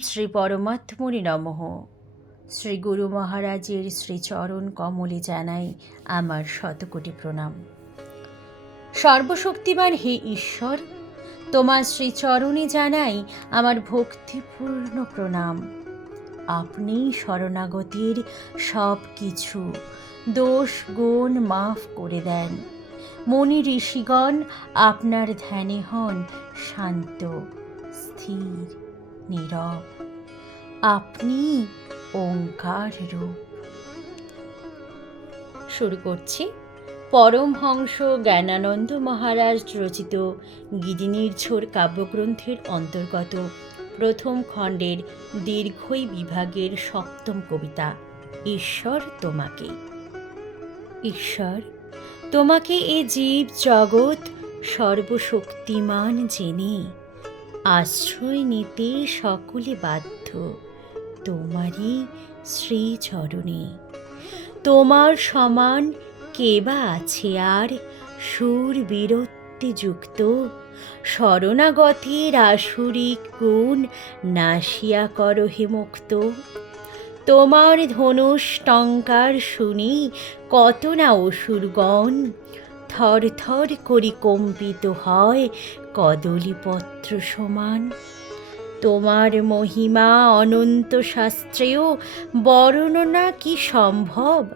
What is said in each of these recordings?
শ্রী পরমাত্মনে নমঃ। শ্রী গুরু মহারাজের শ্রীচরণ কমলে জানাই আমার শতকোটি প্রণাম। সর্বশক্তিমান হে ঈশ্বর, তোমার শ্রীচরণে জানাই আমার ভক্তিপূর্ণ প্রণাম। আপনি শরণাগতির সব কিছু দোষ গুণ মাফ করে দেন। মুনি ঋষিগণ আপনার ধ্যানে হন শান্ত, স্থির, নীরব। আপনি ওঙ্কার রূপ। শুরু করছি পরমহংস জ্ঞানানন্দ মহারাজ রচিত গিরিনির্ঝর কাব্যগ্রন্থের অন্তর্গত প্রথম খণ্ডের দীর্ঘই বিভাগের সপ্তম কবিতা, ঈশ্বর তোমাকে। ঈশ্বর, তোমাকে এ জীব জগৎ সর্বশক্তিমান জেনে আশ্রয় নিতে সকলে বাধ্য তোমারই শ্রীচরণে। তোমার সমান কে বা আছে আর সুর বীরত্বে যুক্ত, শরণাগতের আসুরিক গুণ নাশিয়া করো হে মুক্ত। তোমার ধনুষ টঙ্কার শুনি কত না অসুরগণ, থর থর করি কম্পিত হয় কদলীপত্র সমান। তোমার মহিমা অনন্ত শাস্ত্রেও বর্ণনা কি সম্ভব,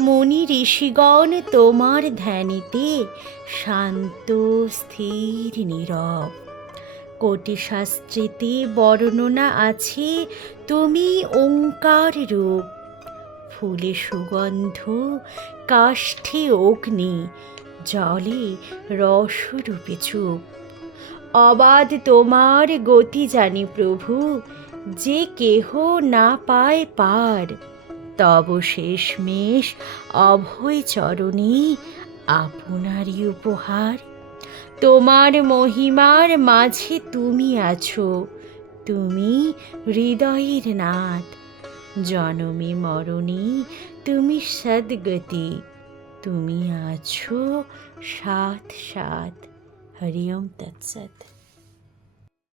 মুনি ঋষিগণ তোমার ধ্যানেতে শান্ত স্থির নীরব। কোটি শাস্ত্রেতে বর্ণনা আছে তুমি ওঙ্কার রূপ, ফুলে সুগন্ধ, কাষ্ঠে অগ্নি, জলে রসরূপে চুপ। অবাধ তোমার গতি জানি প্রভু, যে কেহ না পায় পার। তব শেষমেষ অভয় চরণে আপনারই উপহার। তোমার মহিমার মাঝে তুমি আছো, তুমি হৃদয়ের নাথ। জনমে মরণে তুমি সদ্গতি, তুমি আছো সাথ সাথ। হরি ওম তৎসৎ।